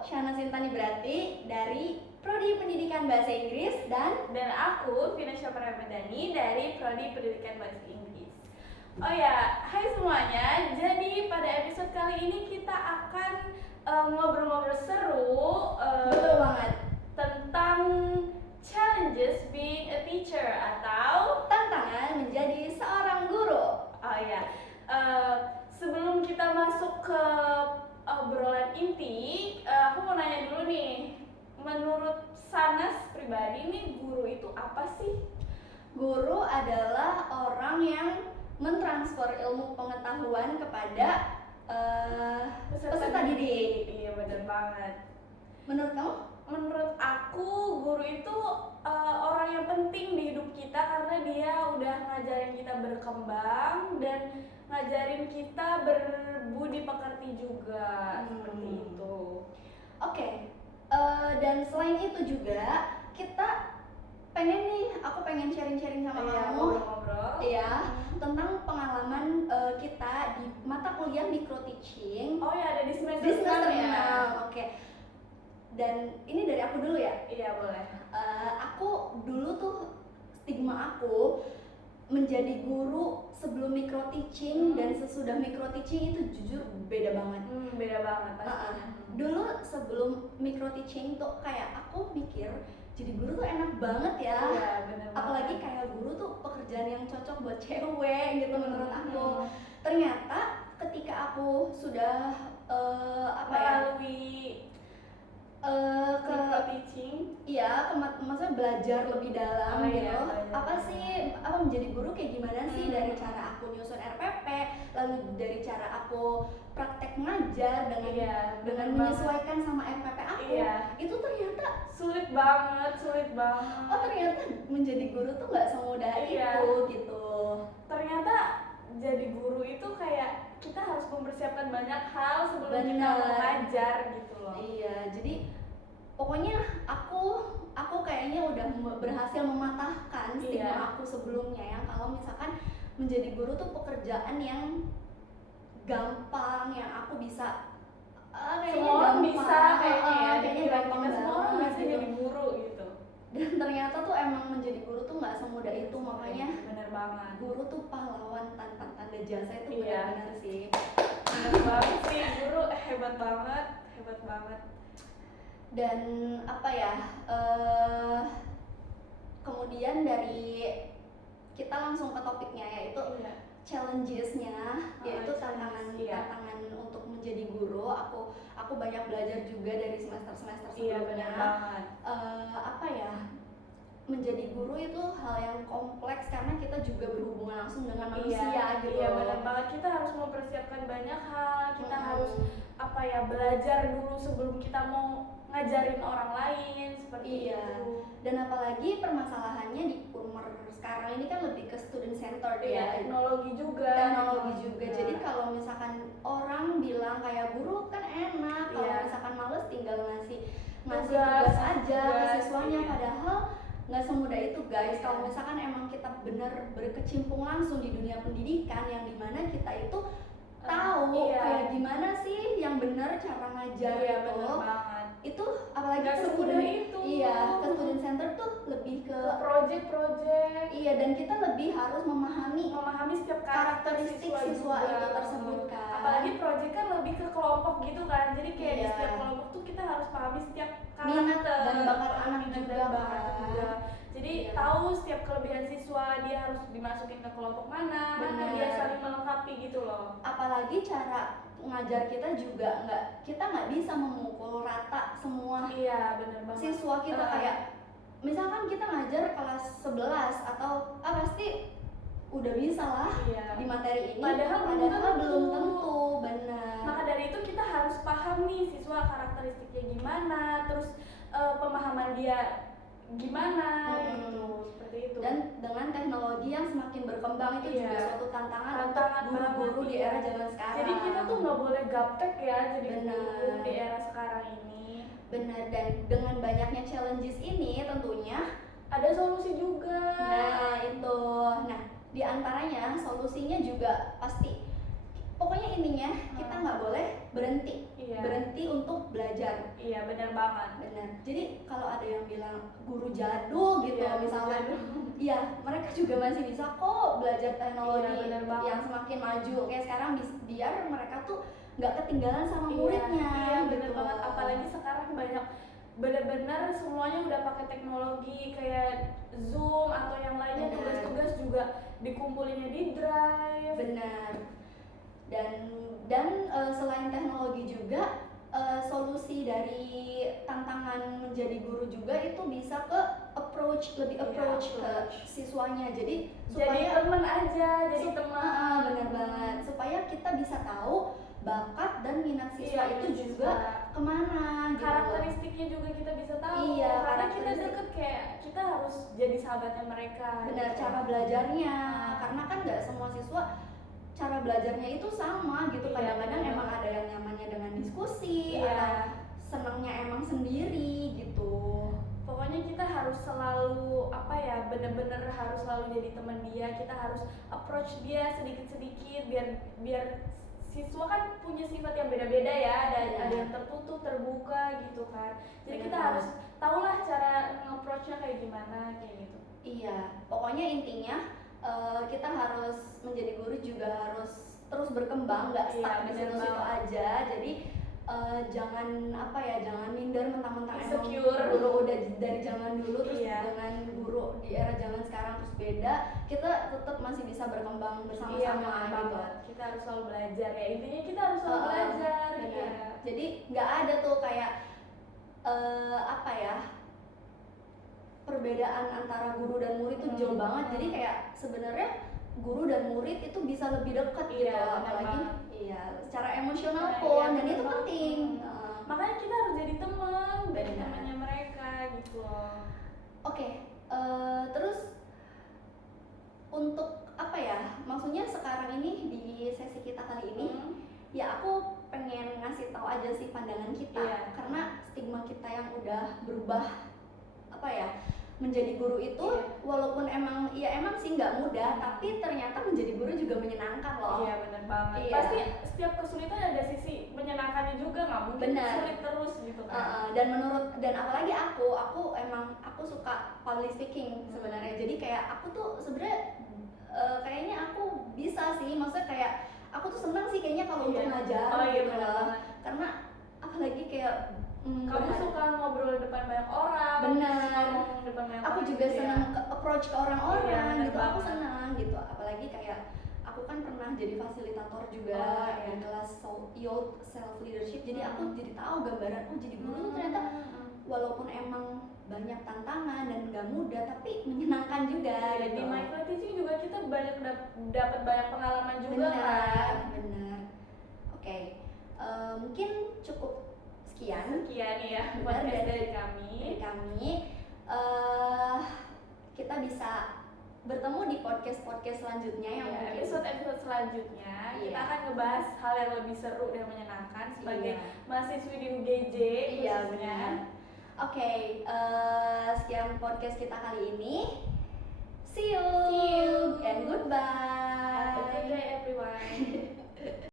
Shana Sintani Berati dari Prodi Pendidikan Bahasa Inggris dan aku Vina Syafra Ramadhani dari Prodi Pendidikan Bahasa Inggris. Oh ya, hai semuanya. Jadi pada episode kali ini kita akan ngobrol-ngobrol seru betul banget tentang challenges being a teacher atau tantangan menjadi seorang guru. Oh ya, sebelum kita masuk ke obrolan inti, aku mau nanya dulu nih. Menurut Sanas pribadi nih, guru itu apa sih? Guru adalah orang yang mentransfer ilmu pengetahuan kepada peserta didik. Iya, benar banget. Menurut kamu? Menurut aku, guru itu orang yang penting di hidup kita karena dia udah ngajarin kita berkembang dan ngajarin kita berbudi pekerti juga, seperti itu. Oke. Dan selain itu juga kita aku pengen sharing-sharing sama kamu ngobrol-ngobrol tentang pengalaman kita di mata kuliah micro teaching. Oh ya, ada di semester 6 ya. Oke. Dan ini dari aku dulu ya. Iya, boleh. Aku dulu tuh stigma aku menjadi guru sebelum micro teaching dan sesudah micro teaching itu jujur beda banget. Beda banget pastinya. Dulu sebelum micro teaching tuh kayak aku mikir jadi guru tuh enak banget ya. Iya, bener banget. Apalagi kayak guru tuh pekerjaan yang cocok buat cewek gitu menurut aku. Ternyata ketika aku sudah melalui micro teaching, maksudnya belajar lebih dalam gitu. Apa Menjadi guru kayak gimana sih, dari cara aku nyusun RPP, lalu dari cara aku praktek ngajar dengan menyesuaikan sama RPP aku. Itu ternyata sulit banget. Oh, ternyata menjadi guru tuh nggak semudah itu gitu. Ternyata jadi guru itu kayak kita harus mempersiapkan banyak hal sebelum kita mengajar gitu loh. Iya, jadi pokoknya aku kayaknya udah berhasil mematahkan stigma aku sebelumnya yang kalau misalkan menjadi guru tuh pekerjaan yang gampang, yang aku bisa semua orang bisa kayaknya gampang banget. Semua orang bisa jadi guru gitu. Dan ternyata tuh emang menjadi guru tuh nggak semudah itu, makanya bener banget. Guru tuh pahlawan tanpa tanda jasa, itu benar-benar sih. Bener banget sih, guru hebat banget. Dan kemudian dari kita langsung ke topiknya, yaitu challenges-nya, yaitu tantangan untuk menjadi guru. Aku banyak belajar juga dari semester sebelumnya. Menjadi guru itu hal yang kompleks karena kita juga berhubungan langsung dengan manusia gitu. Iya, benar banget. Kita harus mempersiapkan banyak hal. Kita harus belajar dulu sebelum kita mau ngajarin orang lain seperti itu. Dan apalagi permasalahannya di umur sekarang ini kan lebih ke student centered teknologi juga. Jadi kalau misalkan orang bilang kayak guru kan enak, kalau misalkan males tinggal ngasih tugas aja ke siswanya, padahal nggak semudah itu guys. Kalau misalkan emang kita benar berkecimpung langsung di dunia pendidikan, yang dimana kita itu tahu kayak gimana sih yang benar cara ngajar itu apalagi ke student ke student center tuh lebih ke project. Dan kita lebih harus memahami setiap karakteristik siswa itu tersebut kan. Apalagi project kan lebih ke kelompok gitu kan, jadi kayak di setiap kelompok tuh kita harus pahami setiap karakter dan bakat anak juga. Jadi tahu setiap kelebihan siswa, dia harus dimasukin ke kelompok mana dia saling melengkapi gitu loh. Apalagi cara ngajar kita juga kita nggak bisa memukul rata semua siswa kita. Kayak misalkan kita ngajar kelas 11 atau pasti udah bisa lah di materi ini, padahal belum tentu. Benar. Maka dari itu kita harus paham nih siswa karakteristiknya gimana, terus pemahaman dia gimana gitu, seperti itu. Dan dengan teknologi yang semakin berkembang itu juga suatu tantangan untuk guru-guru di era zaman sekarang. Jadi kita tuh nggak boleh gaptek ya jadi guru di era sekarang ini. Benar. Dan dengan banyaknya challenges ini tentunya ada solusi juga. Nah, di antaranya solusinya juga pasti pokoknya intinya kita nggak boleh berhenti Iya. berhenti untuk belajar. Iya, benar banget. Benar. Jadi kalau ada yang bilang guru jadul gitu, Iya, misalnya, jadul. iya mereka juga masih bisa kok belajar teknologi Iya, benar banget. yang semakin maju kayak sekarang, biar mereka tuh nggak ketinggalan sama Iya, muridnya. iya gitu benar banget. loh. Apalagi sekarang banyak benar-benar semuanya udah pakai teknologi kayak Zoom atau yang lainnya, Benar. tugas-tugas juga dikumpulinnya di Drive. Benar. Dan selain teknologi juga solusi dari tantangan menjadi guru juga itu bisa ke lebih Iya, approach ke approach. siswanya. Jadi Jadi supaya teman aja, jadi teman. benar banget, supaya kita bisa tahu bakat dan minat siswa Iya, itu minat juga siswa. kemana gitu. Karakteristiknya juga kita bisa tahu. Iya, Karena kita karakteristik. deket, kayak kita harus jadi sahabatnya mereka. Benar, gitu. cara belajarnya, Ah. karena kan nggak semua siswa cara belajarnya itu sama gitu. Iya, Kadang-kadang benar. emang ada yang nyamannya dengan diskusi Iya. atau senangnya emang sendiri gitu. Pokoknya kita harus selalu bener-bener harus selalu jadi teman dia. Kita harus approach dia sedikit-sedikit biar siswa kan punya sifat yang beda-beda ya. Iya. Ada yang tertutup, terbuka gitu kan. Jadi Benar kita banget. harus tahulah cara nge-approach-nya kayak gimana kayak gitu. Iya, pokoknya intinya kita harus menjadi guru juga harus terus berkembang, nggak Iya, stuck di benar situ-situ banget. aja. Jadi jangan jangan minder mentang-mentang emang Insecure. guru udah dari zaman dulu terus Iya. dengan guru di era zaman sekarang terus beda, kita tetap masih bisa berkembang Iya, bersama-sama benar gitu. banget. Kita harus selalu belajar ya. Intinya kita harus selalu belajar. Benar. Iya. Jadi nggak ada tuh kayak perbedaan antara guru dan murid itu jauh banget. Jadi kayak sebenarnya guru dan murid itu bisa lebih dekat gitu, Iya, benar apalagi banget. iya secara emosional Iya, pun, iya, dan benar itu banget. penting. Makanya kita harus jadi teman, jadi Benar. temannya mereka gitu loh. Oke, terus untuk maksudnya sekarang ini di sesi kita kali ini, ya aku pengen ngasih tahu aja sih pandangan kita. Iya. Karena stigma kita yang udah berubah menjadi guru itu, Iya. walaupun emang sih nggak mudah, tapi ternyata menjadi guru juga menyenangkan loh. Iya, benar banget. Iya. Pasti setiap kesulitan ada sisi menyenangkannya juga, nggak mungkin Benar. sulit terus gitu kan. Dan apalagi aku suka public speaking sebenarnya. Jadi kayak aku tuh sebenarnya kayaknya aku bisa sih, maksudnya kayak aku tuh senang sih kayaknya kalau untuk Iya. ngajar Oh iya, gitu benar loh. banget. Karena apalagi kayak Kamu suka ngobrol depan banyak orang. Benar. Ngomong depan banyak aku orang juga gitu ya. senang approach ke Iya, orang-orang benar gitu. Aku banget. senang gitu, apalagi kayak aku kan pernah jadi fasilitator juga Oh, iya. di kelas youth self leadership. Jadi aku jadi tahu gambaran jadi guru tuh ternyata walaupun emang banyak tantangan dan gak mudah, tapi menyenangkan juga Di gitu. micro teaching juga kita banyak dapat banyak pengalaman juga kan. Benar. Oke, mungkin cukup sekian Sekian ya Benar, podcast dari dari kami. kami. Kita bisa bertemu di podcast selanjutnya yang Ya, mungkin episode selanjutnya kita Iya. akan ngebahas hal yang lebih seru dan menyenangkan sebagai Iya. mahasiswi di UGJ. Iya, khususnya. benar. Oke, sekian podcast kita kali ini. See you, See you. and goodbye. Have a good day everyone.